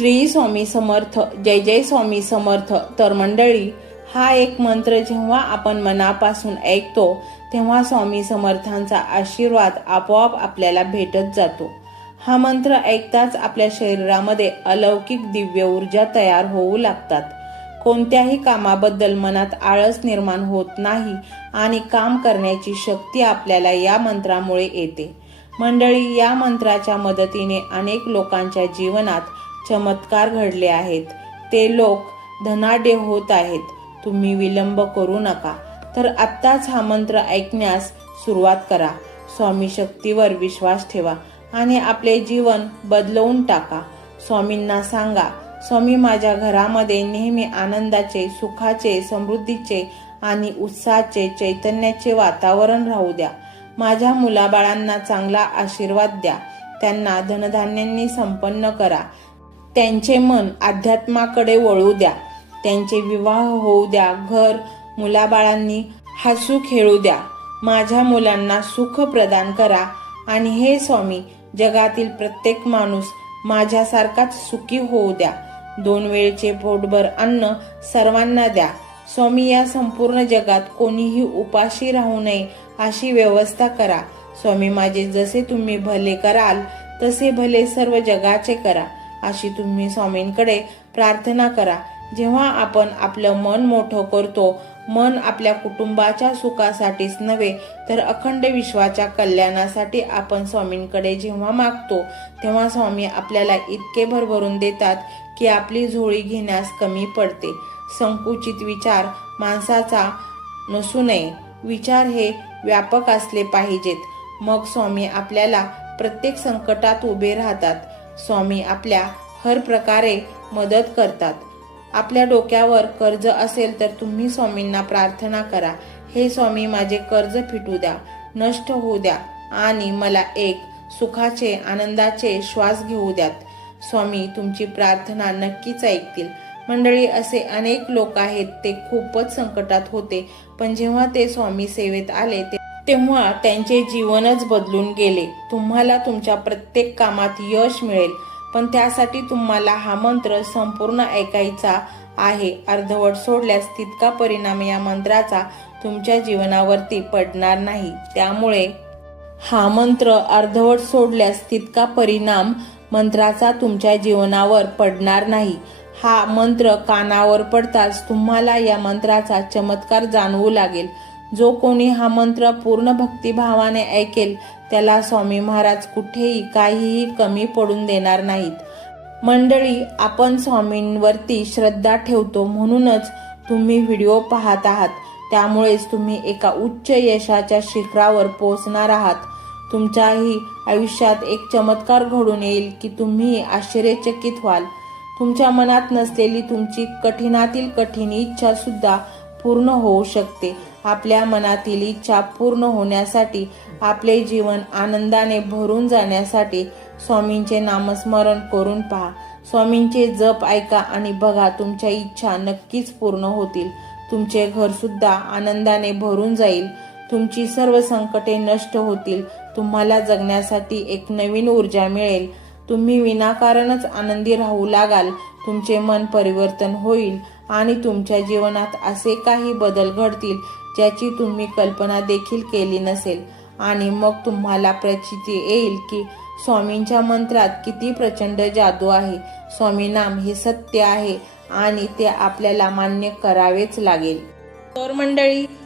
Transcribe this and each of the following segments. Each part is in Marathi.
श्री स्वामी समर्थ जय जय स्वामी समर्थ. तर मंडळी हा एक मंत्र जेव्हा आपण मनापासून ऐकतो तेव्हा स्वामी समर्थांचा आशीर्वाद आपोआप आपल्याला भेटत जातो. हा मंत्र ऐकताच आपल्या शरीरामध्ये अलौकिक दिव्य ऊर्जा तयार होऊ लागतात. कोणत्याही कामाबद्दल मनात आळस निर्माण होत नाही आणि काम करण्याची शक्ती आपल्याला या मंत्रामुळे येते. मंडळी या मंत्राच्या मदतीने अनेक लोकांच्या जीवनात चमत्कार घडले आहेत. ते लोक धनाढ्य होत आहेत. तुम्ही विलंब करू नका. तर आत्ताच हा मंत्र ऐकण्यास सुरुवात करा. स्वामी शक्तीवर विश्वास ठेवा आणि आपले जीवन बदलवून टाका. स्वामींना सांगा स्वामी माझ्या घरामध्ये नेहमी आनंदाचे सुखाचे समृद्धीचे आणि उत्साहाचे चैतन्याचे वातावरण राहू द्या. माझ्या मुलाबाळांना चांगला आशीर्वाद द्या. त्यांना धनधान्यांनी संपन्न करा. त्यांचे मन अध्यात्माकडे वळू द्या. त्यांचे विवाह होऊ द्या. घर मुलाबाळांनी हसू खेळू द्या. माझ्या मुलांना सुख प्रदान करा. आणि हे स्वामी जगातील प्रत्येक माणूस माझ्यासारखाच सुखी होऊ द्या. दोन वेळचे पोटभर अन्न सर्वांना द्या. स्वामी या संपूर्ण जगात कोणीही उपाशी राहू नये अशी व्यवस्था करा. स्वामी माझे जसे तुम्ही भले कराल तसे भले सर्व जगाचे करा. अशी तुम्ही स्वामींकडे प्रार्थना करा. जेव्हा आपण आपलं मन मोठं करतो मन आपल्या कुटुंबाच्या सुखासाठीच नव्हे तर अखंड विश्वाच्या कल्याणासाठी आपण स्वामींकडे जेव्हा मागतो तेव्हा स्वामी आपल्याला इतके भरभरून देतात की आपली झोळी घेण्यास कमी पडते. संकुचित विचार माणसाचा नसू नये. विचार हे व्यापक असले पाहिजेत. मग स्वामी आपल्याला प्रत्येक संकटात उभे राहतात. स्वामी आपल्या हर प्रकारे मदत करतात. आपल्या डोक्यावर कर्ज असेल तर तुम्ही स्वामींना प्रार्थना करा. हे स्वामी माझे कर्ज फिटू द्या नष्ट होऊ द्या आणि मला एक सुखाचे आनंदाचे श्वास घेऊ द्यात. स्वामी तुमची प्रार्थना नक्कीच ऐकतील. मंडळी असे अनेक लोक आहेत ते खूपच संकटात होते. पण जेव्हा ते स्वामी सेवेत आले ते तेव्हा त्यांचे जीवनच बदलून गेले. तुम्हाला तुमच्या प्रत्येक कामात यश मिळेल. पण त्यासाठी तुम्हाला हा मंत्र संपूर्ण ऐकायचा आहे. अर्धवट सोडल्यास तितका परिणाम या मंत्राचा तुमच्या जीवनावरती पडणार नाही. त्यामुळे हा मंत्र अर्धवट सोडल्यास तितका परिणाम मंत्राचा तुमच्या जीवनावर पडणार नाही. हा मंत्र कानावर पडताच तुम्हाला या मंत्राचा चमत्कार जाणवू लागेल. जो कोणी हा मंत्र पूर्ण भक्तिभावाने ऐकेल त्याला स्वामी महाराज कुठेही काहीही कमी पडून देणार नाहीत. मंडळी आपण स्वामींवरती श्रद्धा ठेवतो म्हणूनच तुम्ही व्हिडिओ पाहत आहात. त्यामुळेच तुम्ही एका उच्च यशाच्या शिखरावर पोहोचणार आहात. तुमच्याही आयुष्यात एक चमत्कार घडून येईल की तुम्ही आश्चर्यचकित व्हाल. तुमच्या मनात नसलेली तुमची कठीणातील कठीण इच्छा सुद्धा पूर्ण होऊ शकते. आपल्या मनातील इच्छा पूर्ण होण्यासाठी आपले जीवन आनंदाने भरून जाण्यासाठी स्वामींचे नामस्मरण करून पहा. स्वामींचे जप ऐका आणि बघा तुमच्या इच्छा नक्कीच पूर्ण होतील. तुमचे घरसुद्धा आनंदाने भरून जाईल. तुमची सर्व संकटे नष्ट होतील. तुम्हाला जगण्यासाठी एक नवीन ऊर्जा मिळेल. तुम्ही विनाकारणच आनंदी राहू लागाल. तुमचे मन परिवर्तन होईल आणि तुमच्या जीवनात असे काही बदल घडतील ज्याची तुम्ही कल्पना देखील केली नसेल. आणि मग तुम्हाला प्रचिती येईल की स्वामींच्या मंत्रात किती प्रचंड जादू आहे. स्वामी नाम हे सत्य आहे आणि ते आपल्याला मान्य करावेच लागेल. तर मंडळी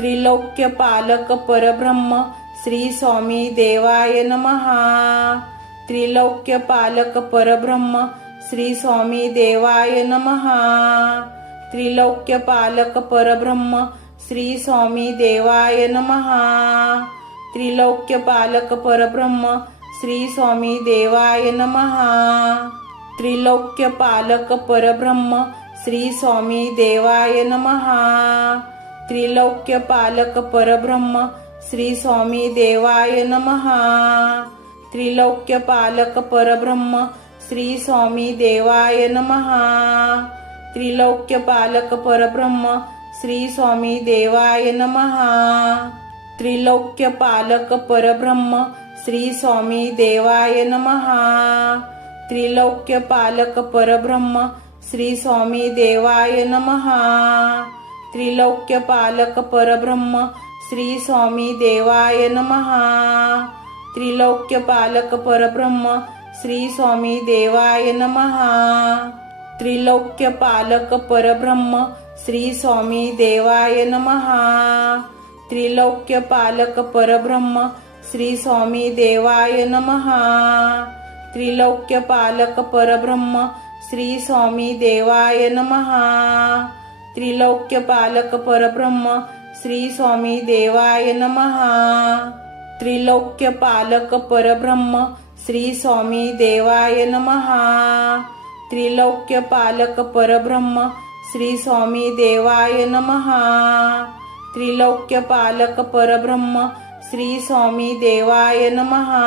त्रिलोक्य पालक परब्रह्म श्री स्वामी देवाय नमहा त्रिलोक्य पालक परब्रह्म श्री स्वामी देवाय नमहा त्रिलोक्य पालक परब्रह्म श्री स्वामी देवाय नमहा त्रिलोक्य पालक परब्रह्म श्री स्वामी देवाय नमहा त्रिलोक्य पालक परब्रह्म श्री स्वामी देवाय नमहा त्रिलोक्य पालक परब्रह्म श्री स्वामी देवाय नमहा त्रिलोक्य पालक परब्रह्म श्री स्वामी देवाय नमहा त्रिलोक्य पालक परब्रह्म श्री स्वामी देवाय नमहा त्रिलोक्य पालक परब्रह्म श्री स्वामी देवाय नमहा त्रिलोक्य पालक परब्रह्म श्री स्वामी देवाय नमहा त्रिलोक्य पालक परब्रह्म श्री स्वामी देवाय नमहा त्रिलोक्य पालक परब्रह्म श्री स्वामी देवाय नमहा त्रिलोक्य पालक परब्रह्म श्री स्वामी देवाय नमहा त्रिलोक्य पालक परब्रह्म श्री स्वामी देवाय नमहा त्रिलोक्य पालक परब्रह्म श्री स्वामी देवाय नमहा त्रिलोक्य पालक परब्रह्म श्री स्वामी देवाय नमहा त्रिलोक्य पालक परब्रह्म श्री स्वामी देवाय नमहा त्रिलोक्य पालक परब्रह्म श्री स्वामी देवाय नमहा त्रिलोक्य पालक परब्रह्म श्री स्वामी देवाय नमहा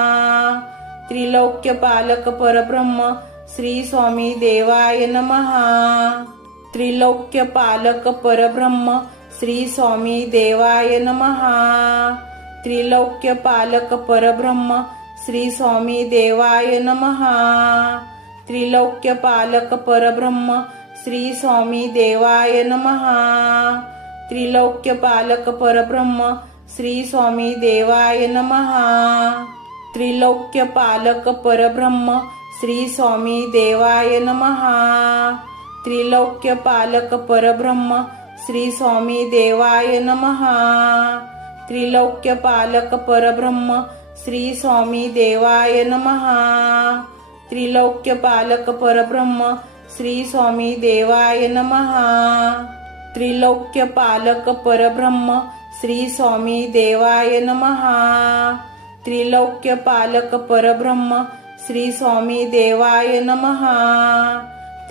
त्रिलोक्य पालक परब्रह्म श्री स्वामी देवाय नमहा त्रिलोक्य पालक परब्रह्म श्री स्वामी देवाय नमहा त्रिलोक्य पालक परब्रह्म श्री स्वामी देवाय नमहा त्रिलोक्य पालक परब्रह्म श्री स्वामी देवाय नमहा त्रिलोक्य पालक परब्रह्म श्री स्वामी देवाय नमहा त्रिलोक्य पालक परब्रह्म श्री स्वामी देवाय नमहा त्रिलोक्य पालक परब्रह्म श्री स्वामी देवाय नमहा त्रिलोक्य पालक परब्रह्म श्री स्वामी देवाय नमहा त्रिलोक्य पालक परब्रह्म श्री स्वामी देवाय नमहा त्रिलोक्य पालक परब्रह्म श्री स्वामी देवाय नमहा त्रिलोक्य पालक परब्रह्म श्री स्वामी देवाय नमहा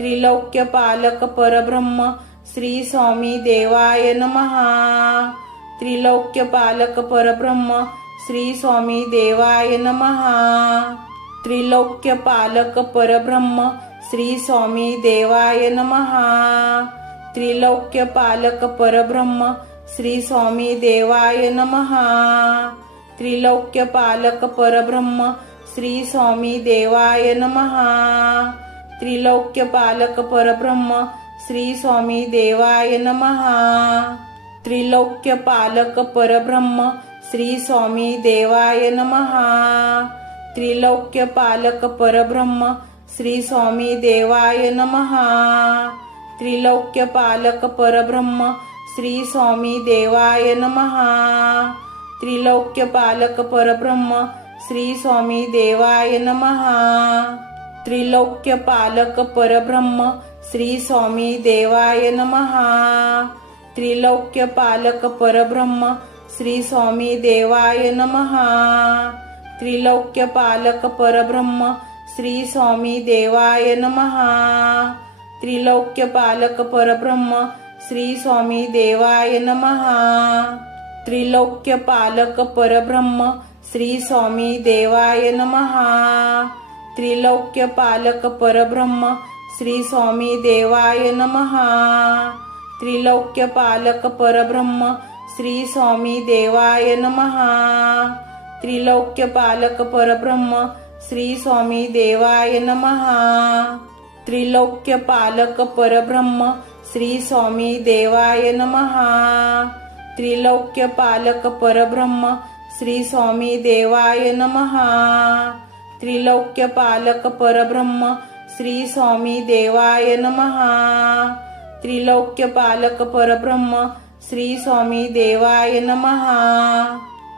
त्रिलोक्य पालक परब्रह्म श्री स्वामी देवाय नमहा त्रिलोक्य पालक परब्रह्म श्री स्वामी देवाय नमहा त्रिलोक्य पालक परब्रह्म श्री स्वामी देवाय नमहा त्रिलोक्य पालक परब्रह्म श्री स्वामी देवाय नमहा त्रिलोक्य पालक परब्रह्म श्री स्वामी देवाय नमहा त्रिलोक्य पालक परब्रह्म श्री स्वामी देवाय नमहा त्रिलोक्य पालक परब्रह्म श्री स्वामी देवाय नमहा त्रिलोक्य पालक परब्रह्म श्री स्वामी देवाय नमहा त्रिलोक्य पालक परब्रह्म श्री स्वामी देवाय नमहा त्रिलोक्य पालक परब्रह्म श्री स्वामी देवाय नमहा त्रिलोक्य पालक परब्रह्म श्री स्वामी देवाय नमहा त्रिलोक्य पालक परब्रह्म श्री स्वामी देवाय नमहा त्रिलोक्य पालक परब्रह्म श्री स्वामी देवाय नमहा त्रिलोक्य पालक परब्रह्म श्री स्वामी देवाय नमहा त्रिलोक्य पालक परब्रह्म श्री स्वामी देवाय नमहा त्रिलोक्य पालक परब्रह्म श्री स्वामी देवाय नमहा त्रिलोक्य पालक परब्रह्म श्री स्वामी देवाय नमहा त्रिलोक्य पालक परब्रह्म श्री स्वामी देवाय नमहा त्रिलोक्य पालक परब्रह्म श्री स्वामी देवाय नमहा त्रिलोक्य पालक परब्रह्म श्री स्वामी देवाय नमहा त्रिलोक्य पालक परब्रह्म श्री स्वामी देवाय नमहा त्रिलोक्य पालक परब्रह्म श्री स्वामी देवाय नमहा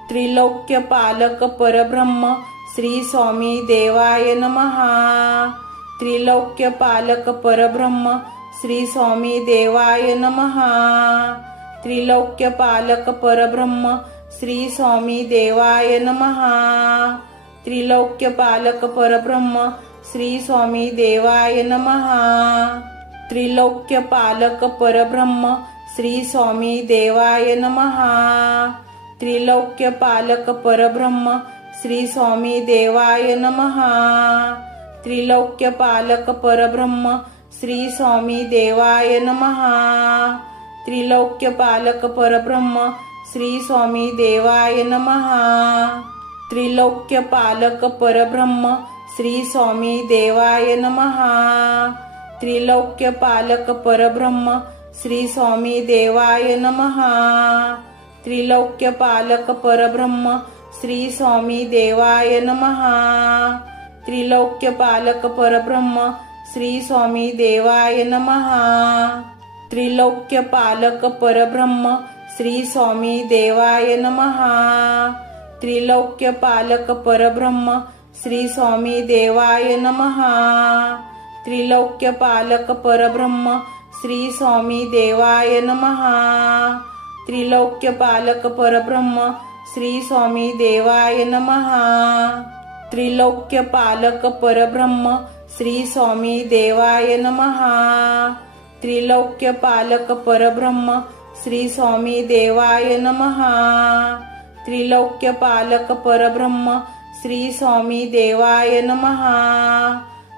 त्रिलोक्य पालक परब्रह्म श्री स्वामी देवाय नमहा त्रिलोक्य पालक परब्रह्म श्री स्वामी देवाय नमहा त्रिलोक्य पालक परब्रह्म श्री स्वामी देवाय नमहा त्रिलोक्य पालक परब्रह्म श्री स्वामी देवाय नमहा त्रिलोक्य पालक परब्रह्म श्री स्वामी देवाय नमहा त्रिलोक्य पालक परब्रह्म श्री स्वामी देवाय नमहा त्रिलोक्य पालक परब्रह्म श्री स्वामी देवाय नमहा त्रिलोक्य पालक परब्रह्म श्री स्वामी देवाय नमहा त्रिलोक्य पालक परब्रह्म श्री स्वामी देवाय नमहा त्रिलोक्य पालक परब्रह्म श्री स्वामी देवाय नमहा त्रिलोक्य पालक परब्रह्म श्री स्वामी देवाय नमहा त्रिलोक्य पालक परब्रह्म श्री स्वामी देवाय नमहा त्रिलोक्य पालक परब्रह्म श्री स्वामी देवाय नमहा त्रिलोक्य पालक परब्रह्म श्री स्वामी देवाय नमहा त्रिलोक्य पालक परब्रह्म श्री स्वामी देवाय नमहा त्रिलोक्य पालक परब्रह्म श्री स्वामी देवाय नमहा त्रिलोक्य पालक परब्रह्म श्री स्वामी देवाय नमहा त्रिलोक्य पालक परब्रह्म श्री स्वामी देवाय नमहा त्रिलोक्य पालक परब्रह्म श्री स्वामी देवाय नमहा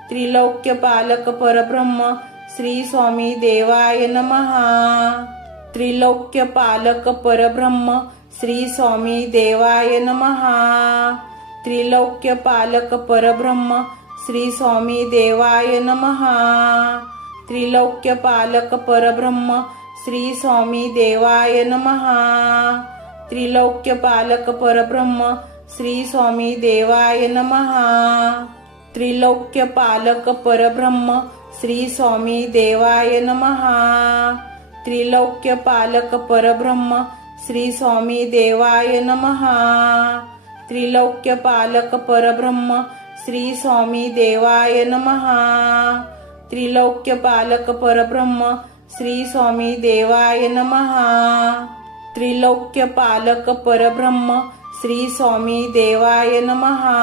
त्रिलोक्य पालक परब्रह्म श्री स्वामी देवाय नमहा त्रिलोक्य पालक परब्रह्म श्री स्वामी देवाय नमहा त्रिलोक्य पालक परब्रह्म श्री स्वामी देवाय नमहा त्रिलोक्य पालक परब्रह्म श्री स्वामी देवाय नमहा त्रिलोक्य पालक परब्रह्म श्री स्वामी देवाय नमहा त्रिलोक्य पालक परब्रह्म श्री स्वामी देवाय नमहा त्रिलोक्य पालक परब्रह्म श्री स्वामी देवाय नमहा त्रिलोक्य पालक परब्रह्म श्री स्वामी देवाय नमहा त्रिलोक्य पालक परब्रह्म श्री स्वामी देवाय नमहा त्रिलोक्य पालक परब्रह्म श्री स्वामी देवाय नमहा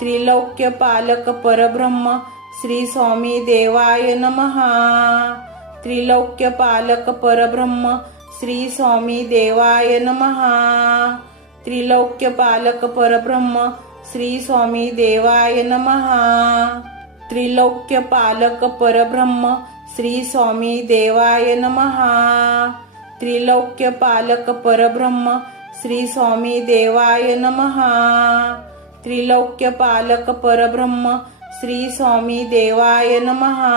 त्रिलोक्य पालक परब्रह्म श्री स्वामी देवाय नमहा त्रिलोक्य पालक परब्रह्म श्री स्वामी देवाय नमहा त्रिलोक्य पालक परब्रह्म श्री स्वामी देवाय नमहा त्रिलोक्य पालक परब्रह्म श्री स्वामी देवाय नमहा त्रिलोक्य पालक परब्रह्म श्री स्वामी देवाय नमहा त्रिलोक्य पालक परब्रह्म श्री स्वामी देवाय नमहा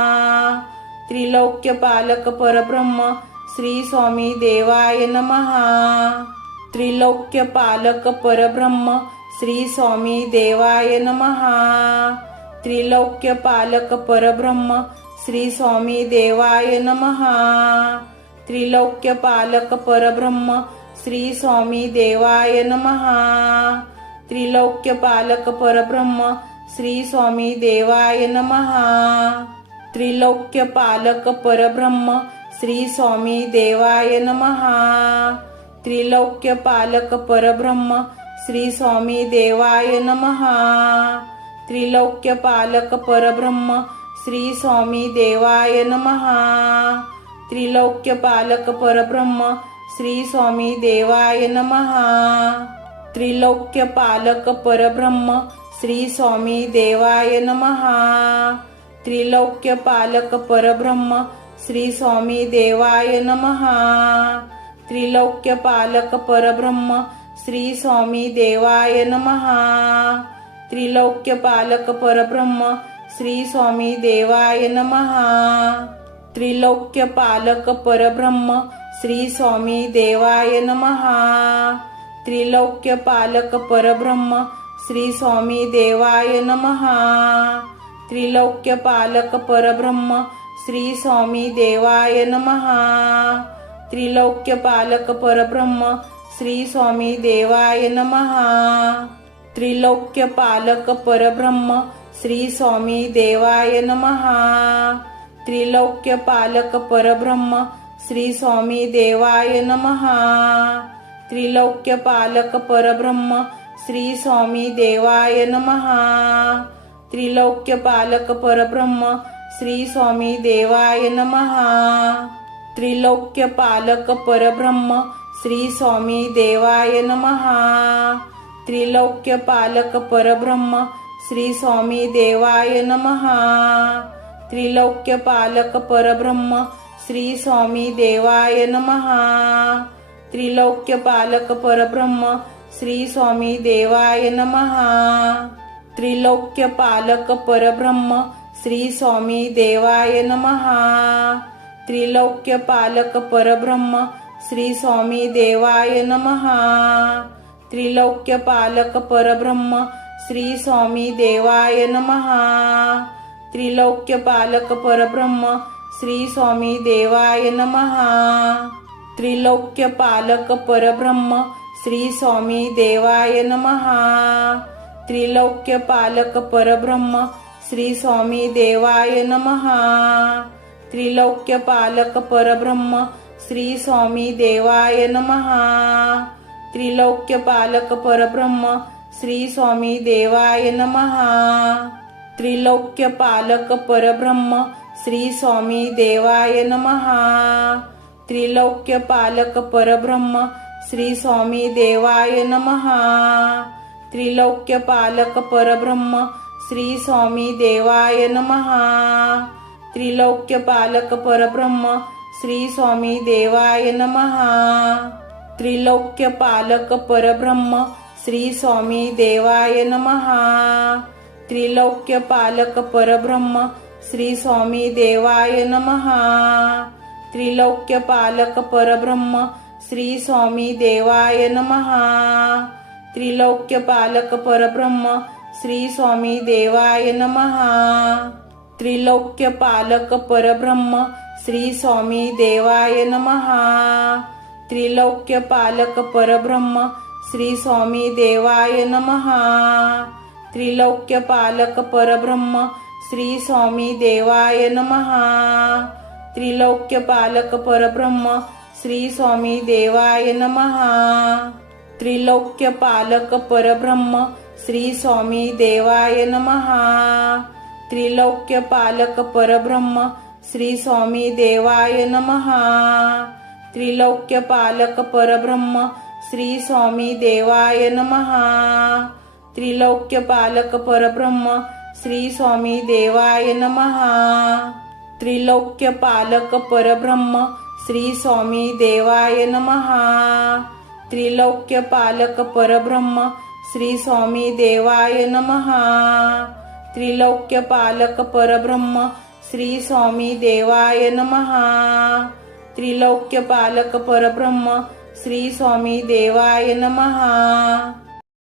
त्रिलोक्य पालक परब्रह्म श्री स्वामी देवाय नमहा त्रिलोक्य पालक परब्रह्म श्री स्वामी देवाय नमहा त्रिलोक्य पालक परब्रह्म श्री स्वामी देवाय नमहा त्रिलोक्य पालक परब्रह्म श्री स्वामी देवाय नमहा त्रिलोक्य पालक परब्रह्म श्री स्वामी देवाय नमहा त्रिलोक्य पालक परब्रह्म श्री स्वामी देवाय नमहा त्रिलोक्य पालक परब्रह्म श्री स्वामी देवाय नमहा त्रिलोक्य पालक परब्रह्म श्री स्वामी देवाय नमहा त्रिलोक्य पालक परब्रह्म श्री स्वामी देवाय नमहा त्रिलोक्य पालक परब्रह्म श्री स्वामी देवाय नमहा त्रिलोक्य पालक परब्रह्म श्री स्वामी देवाय नमहा त्रिलोक्य पालक परब्रह्म श्री स्वामी देवाय नमहा त्रिलोक्य पालक परब्रह्म श्री स्वामी देवाय नमहा त्रिलोक्य पालक परब्रह्म श्री स्वामी देवाय नमहा त्रिलोक्य पालक परब्रह्म श्री स्वामी देवाय नमहा त्रिलोक्य पालक परब्रह्म श्री स्वामी देवाय नमहा त्रिलोक्य पालक परब्रह्म श्री स्वामी देवाय नमहा त्रिलोक्य पालक परब्रह्म श्री स्वामी देवाय नमहा त्रिलोक्य पालक परब्रह्म श्री स्वामी देवाय नमहा त्रिलोक्य पालक परब्रह्म श्री स्वामी देवाय नमहा त्रिलोक्य पालक परब्रह्म श्री स्वामी देवाय नमहा त्रिलोक्य पालक परब्रह्म श्री स्वामी देवाय नमहा त्रिलोक्य पालक परब्रह्म श्री स्वामी देवाय नमहा त्रिलोक्य पालक परब्रह्म श्री स्वामी देवाय नमहा त्रिलोक्य पालक परब्रह्म श्री स्वामी देवाय नमहा त्रिलोक्य पालक परब्रह्म श्री स्वामी देवाय नमहा त्रिलोक्य पालक परब्रह्म श्री स्वामी देवाय नमहा त्रिलोक्य पालक परब्रह्म श्री स्वामी देवाय नमहा त्रिलोक्य पालक परब्रह्म श्री स्वामी देवाय नमहा त्रिलोक्य पालक परब्रह्म श्री स्वामी देवाय नमहा त्रिलोक्य पालक परब्रह्म श्री स्वामी देवाय नमहा त्रिलोक्य पालक परब्रह्म श्री स्वामी देवाय नमहा त्रिलोक्य पालक परब्रह्म श्री स्वामी देवाय नमहा त्रिलोक्य पालक परब्रह्म श्री स्वामी देवाय नमहा त्रिलोक्य पालक परब्रह्म श्री स्वामी देवाय नमहा त्रिलोक्य पालक परब्रह्म श्री स्वामी देवाय नमहा त्रिलोक्य पालक परब्रह्म श्री स्वामी देवाय नमहा त्रिलोक्य पालक परब्रह्म श्री स्वामी देवाय नमहा त्रिलोक्य पालक परब्रह्म श्री स्वामी देवाय नमहा त्रिलोक्य पालक परब्रह्म श्री स्वामी देवाय नमहा त्रिलोक्य पालक परब्रह्म श्री स्वामी देवाय नमहा त्रिलोक्य पालक परब्रह्म श्री स्वामी देवाय नमहा त्रिलोक्य पालक परब्रह्म श्री स्वामी देवाय नमहा त्रिलोक्य पालक परब्रह्म श्री स्वामी देवाय नमहा त्रिलोक्य पालक परब्रह्म श्री स्वामी देवाय नमहा त्रिलोक्य पालक परब्रह्म श्री स्वामी देवाय नमहा त्रिलोक्य पालक परब्रह्म श्री स्वामी देवाय नमहा त्रिलोक्य पालक परब्रह्म श्री स्वामी देवाय नमहा त्रिलोक्य पालक परब्रह्म श्री स्वामी देवाय नमहा त्रिलोक्य पालक परब्रह्म श्री स्वामी देवाय नमहा त्रिलोक्य पालक परब्रह्म श्री स्वामी देवाय नमहा त्रिलोक्य पालक परब्रह्म श्री स्वामी देवाय नमहा त्रिलोक्य पालक परब्रह्म श्री स्वामी देवाय नमहा